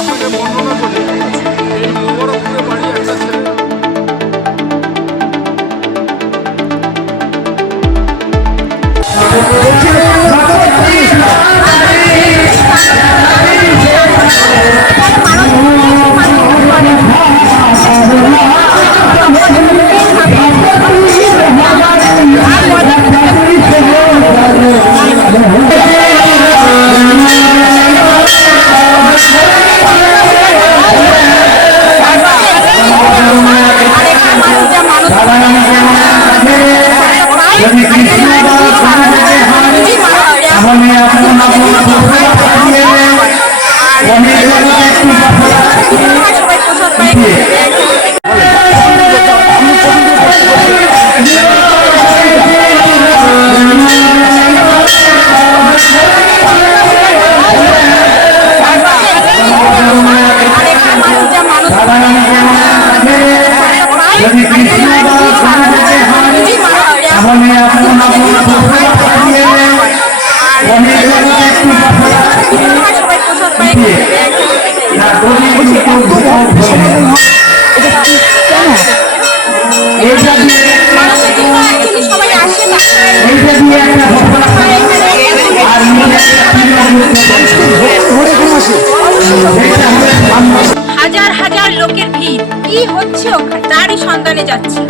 আপনাকে বর্ণনা করি। এই মোবারকপুরে বাড়ি একটা ছেলে হাজার হাজার লোকের ভিড় কি হচ্ছে তারই সন্ধানে যাচ্ছি।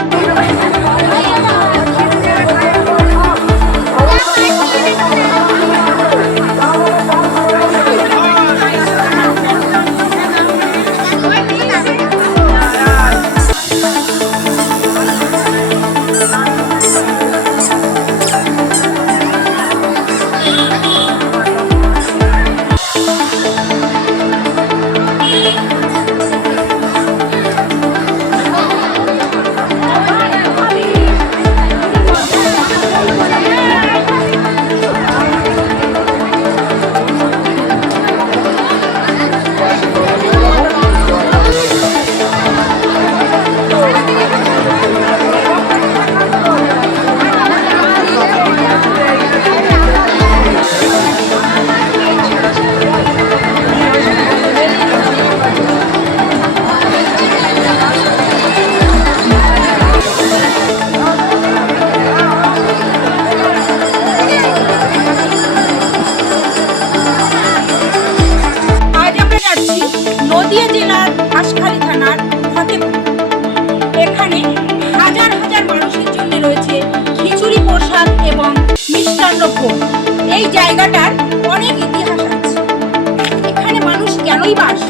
নদিয়া জেলার হাসখালী থানার ফতেপুর। এখানে হাজার হাজার মানুষের জন্য রয়েছে খিচুড়ি প্রসাদ এবং মিষ্টান্ন ভোগ। এই জায়গাটার অনেক ইতিহাস আছে। এখানে মানুষ কেনই বাস,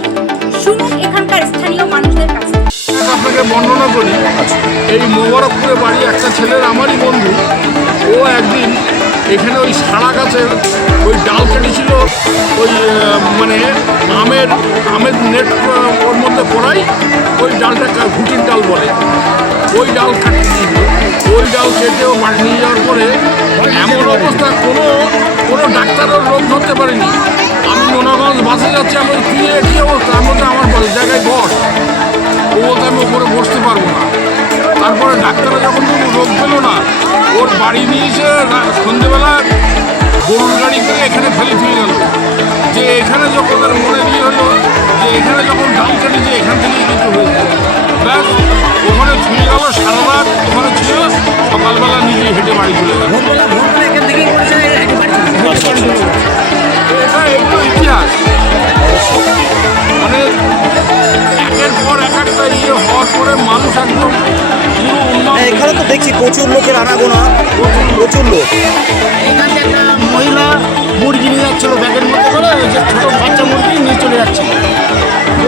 শুনুন এখানকার স্থানীয় মানুষদের কাছে। আপনাকে বর্ণনা করি। এই মোবারকপুরে বাড়ি একটা ছেলের, আমারই বন্ধু। ও একদিন এখানে ওই সারা গাছের ওই ডাল কেটেছিল, ওই মানে আমের নেট ওর মধ্যে পড়াই ওই ডালটা ঘুটির ডাল বলে, ওই ডাল কাটতে দিয়েছিল। ওই ডাল কেটেও বাড়ি নিয়ে যাওয়ার পরে এমন অবস্থা, কোনো ডাক্তারও রোগ ধরতে পারেনি। আমি মোনাগঞ্জ বাসে যাচ্ছি, আমি তুই একই অবস্থা, আমি বলতে আমার জায়গায় বস। ও বলতে আমি ওপরে বসতে পারবো না। তারপরে ডাক্তাররা যখন কোনো রোগ পেল না, ওর বাড়ি নিয়ে এসে সন্ধেবেলা গরুর গাড়ি করে এখানে ফেলে দিয়ে গেল। যে এখানে যখন ওদের মনে দিয়ে হলো যে এখানে যখন ডাল কেটেছে এখান থেকেই কিছু হয়েছে, ব্যাস ওখানে ছুঁয়ে গেল। সারা রাত ওখানে ছিল, সকালবেলা নিজে হেঁটে বাড়ি চলে গেল। এটা একটু ইতিহাস, মানে একের পর এক একটা হওয়ার পরে মানুষ একদম পুরো উন্নত। এখানে তো দেখছি প্রচুর লোকের আনাগোনা, প্রচুর লোক। এখান থেকে একটা মহিলা মুরগি নিয়ে যাচ্ছিল ব্যাগের মধ্যে করে, যে ছোটো বাচ্চা মুরগি নিয়ে চলে যাচ্ছিল।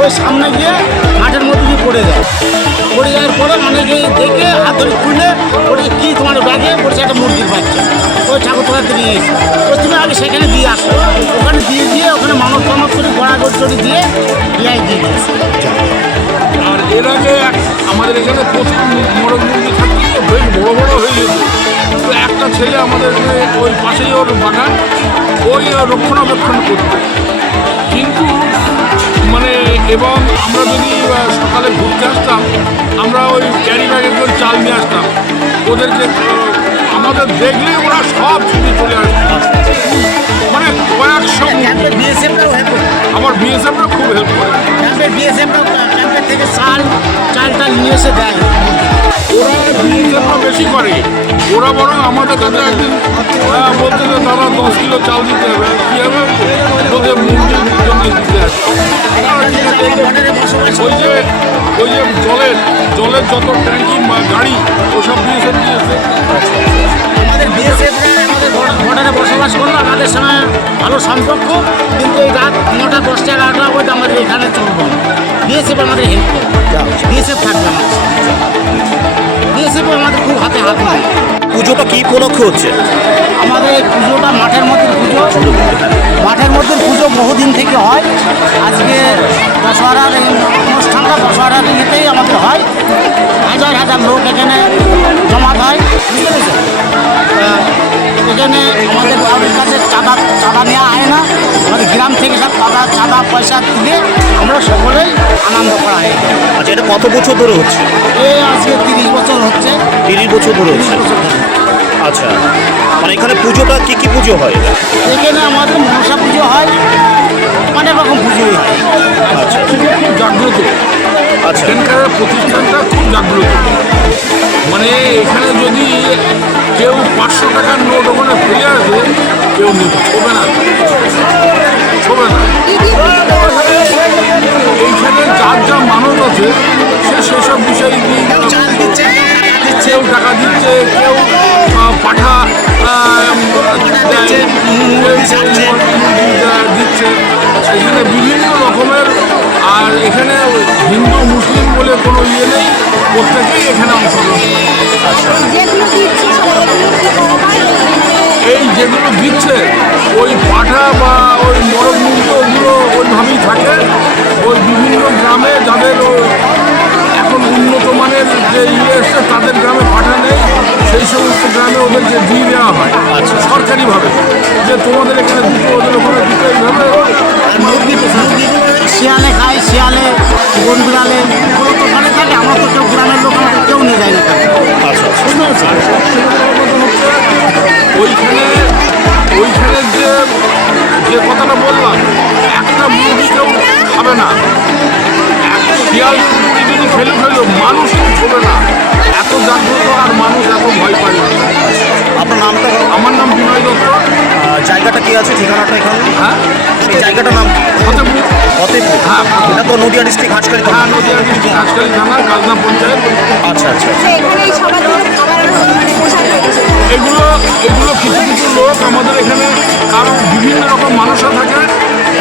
ওই সামনে গিয়ে মাঠের মধ্যে দিয়ে পড়ে যায়। পড়ে যাওয়ার পরে অনেকে দেখে হাত ধরে খুলে ওটা কী তোমার ব্যাগে পড়েছে, একটা মুরগির বাচ্চা। ওই ঠাকুরতলাতে নিয়ে এসে তুমি আগে সেখানে দিয়ে আসো। ওখানে দিয়ে ওখানে মানব টানব করে গড়া গড়ি দিয়ে বিয়ায় দিয়ে দিয়েছে। আর এর আগে আমাদের এখানে প্রচুর মোরগ মুরগি থাকতো, বেশ বড় বড় হয়ে যেত। তো একটা ছেলে আমাদের ওই পাশেই ওর বাগান, ওই রক্ষণাবেক্ষণ করত। কিন্তু মানে এবং আমরা যদি সকালে ঘুরতে আসতাম, আমরা ওই ক্যারি ব্যাগের করে চাল নিয়ে আসতাম। ওদেরকে আমাদের দেখলে ওরা সব ছুটে চলে আসতো, মানে কয়েকশো। বিএসএফরাও হেল্প করে, আমার বিএসএফরা খুব হেল্প করে। একটা ক্যাম্পের থেকে চাল নিয়ে এসে দেয়। ওরা বিএসএফ বেশি করে, ওরা বরং আমাদের কাছে একদিন বলতে যে দাদা 10 কিলো চাল দিতে হবে, কী হবে বলতে মুরগির জন্য দিতে হবে। ওই যে জলের যত ট্যাঙ্কি গাড়ি ওসব বিএসএফ দিয়েছে। আমাদের বিএসএফরা আমাদের বর্ডারে বসবাস করলো, আমাদের সঙ্গে ভালো সম্পর্ক, কিন্তু এই রাত 9টা 10টা 11টা পর্যন্ত আমাদের এখানে চলবো না। বিএসএফ আমাদের হেল্প করবে, বিএসএফ থাকবে আমাদের বিএসএফ আমাদের খুব হাতে হাত নেয়। পুজোটা কি উপলক্ষে হচ্ছে? আমাদের এই পুজোটা মাঠের মধ্যে পুজো বহুদিন থেকে হয়। আজকে দশহরার এই অনুষ্ঠানটা দশহরার ইয়েতেই আমাদের হয়। হাজার হাজার লোক এখানে জমাত হয়, বুঝতে পেরেছেন? এখানে আমাদের কারোর কাছে চাঁদা নেওয়া হয় না। আমাদের গ্রাম থেকে সব চাঁদা পয়সা তুলে আমরা সকলেই আনন্দ করা হয়। আচ্ছা, এটা কত বছর ধরে হচ্ছে? এই আজকে 30 বছর হচ্ছে। 30 বছর ধরে হচ্ছে। 30 বছর ধরে। আচ্ছা, মানে এখানে পুজোটা কি পুজো হয়? এখানে আমাদের মনসা পুজো হয়, অনেক রকম পুজোই হয়। আচ্ছা খুব জাগ্রত, আচ্ছা এখানকার প্রতিষ্ঠানটা খুব জাগ্রত। মানে এখানে যদি কেউ 500 টাকার নোট ওখানে ফেলে আসে, কেউ ছোবে না। এইখানে যার যা মানুষ আছে সে সেসব বিষয় নিয়ে কেউ টাকা দিচ্ছে, কেউ পাঠা দিচ্ছে। এখানে বিভিন্ন রকমের, আর এখানে হিন্দু মুসলিম বলে কোনো ইয়ে নেই, প্রত্যেকেই এখানে অংশগ্রহণ। এই যেগুলো দিচ্ছে ওই পাঠা বা ওই মরক মুক্ত ওগুলো ওইভাবেই থাকে। ওই বিভিন্ন গ্রামে যাদের এখন উন্নত মানের যে ইয়ে এসছে তাদের গ্রামে পাঠা নেই, সেই সমস্ত গ্রামে ওদেরকে দিয়ে দেওয়া হয় সরকারিভাবে, যে তোমাদের এখানে দুটো ওদের ওখানে দুটো এইভাবে। আর মুরগিগুলো শিয়ালে খায়, শিয়ালে বন বিড়ালে ওগুলো তো ওখানে থাকে। আমরা তো কেউ গ্রামের লোক, আমাদের কেউ নিয়ে যায় না। আচ্ছা বুঝতে পেরেছি? ওইখানে যে কথাটা বললাম, একটা মুরগি কেউ খাবে না, শিয়াল কুকুর যদি ফেলো মানুষ কেউ ছোবে না। এত জাগ্রত, আর মানুষ এত ভয় পায় না। আপনার নামটা? আমার নাম বিনয় দত্ত। জায়গাটা কি আছে, ঠিকানাটা এখানে? হ্যাঁ, এই জায়গাটার নাম কি? ফতেপুর। ফতেপুর। হ্যাঁ, এটা তো নদিয়া ডিস্ট্রিক্ট হাটখালি থানা। হ্যাঁ, নদীয়া ডিস্ট্রিক্ট হাঁসখালি থানা, কালনা পঞ্চায়েত। আচ্ছা আচ্ছা এখানেই সবার জন্য খাবার পোশাক রয়েছে। এগুলো কিছু কিছু লোক আমাদের এখানে, কারণ বিভিন্ন রকম মানুষও থাকে,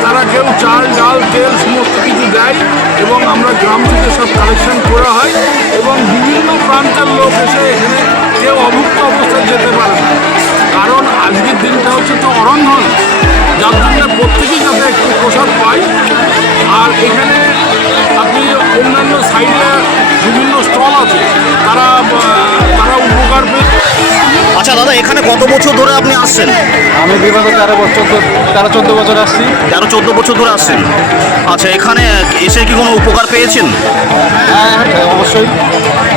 তারা কেউ চাল ডাল তেল সমস্ত কিছু দেয়, এবং আমরা গ্রাম থেকে সব কালেকশন করা হয়, এবং বিভিন্ন প্রান্তের লোক এসে এখানে কেউ অভুক্ত অবস্থায় যেতে পারে না। কারণ আজকের দিনটা হচ্ছে তো অরন্ধন, যার জন্য প্রত্যেকেই যাতে একটু প্রসাদ পায়। আর এখানে আপনি অন্যান্য সাইডে বিভিন্ন স্টল আছে, তারা উপকার পেয়ে। আচ্ছা দাদা, এখানে কত বছর ধরে আপনি আসছেন? আমি বিগত 13-14 বছর আসছি। 13-14 বছর ধরে আসছেন। আচ্ছা, এখানে এসে কি কোনো উপকার পেয়েছেন? হ্যাঁ, অবশ্যই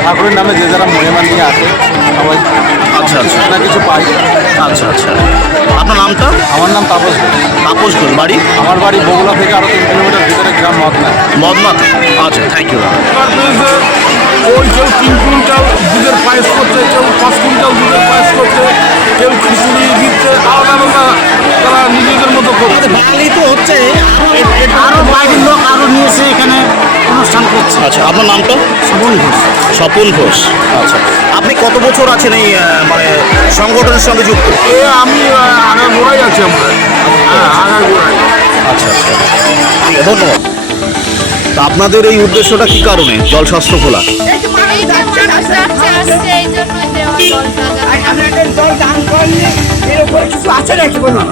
ঠাকুরের নামে যে যারা মহিমা নিয়ে আসে সবাই আচ্ছা আচ্ছা না কিছু পাই। আচ্ছা আচ্ছা আপনার নামটা? আমার নাম তাপস ঘোষ। তাপস ঘোষ। বাড়ি? আমার বাড়ি বগুড়া থেকে আরও 3 কিলোমিটার ভিতরে, গ্রাম মদনা। মদনা। আচ্ছা, থ্যাংক ইউ দাদা। উপকার পেয়েছে। ওই কেউ 3 কুইন্টাল দুধের পায়েস করছে, কেউ 5 কুইন্টাল দুধের পায়েস করছে, কেউ খিচুড়ি দিচ্ছে, আলাদা আলাদা তারা নিজেদের মতো করছে। বাঙালি তো হচ্ছে, আরও বাইরের লোক আরও নিয়ে এসে এখানে অনুষ্ঠান করছে। আচ্ছা, আপনার নামটা? স্বপন ঘোষ। স্বপন ঘোষ। আচ্ছা, আপনি কত বছর আছেন এই মানে সংগঠনের সঙ্গে যুক্ত? আমি আগার গোড়াই আছি, আমরা হ্যাঁ আগার গোড়াই। আচ্ছা আচ্ছা, ঠিক আছে, ধন্যবাদ। তা আপনাদের এই উদ্দেশ্যটা কি কারণে জল স্বাস্থ্য খোলা? এই যে মানুষ আসছে এই জন্য দেওয়া জল আর আমরা জল দান করলে এর উপরে কিছু আছে নাকি বলুন?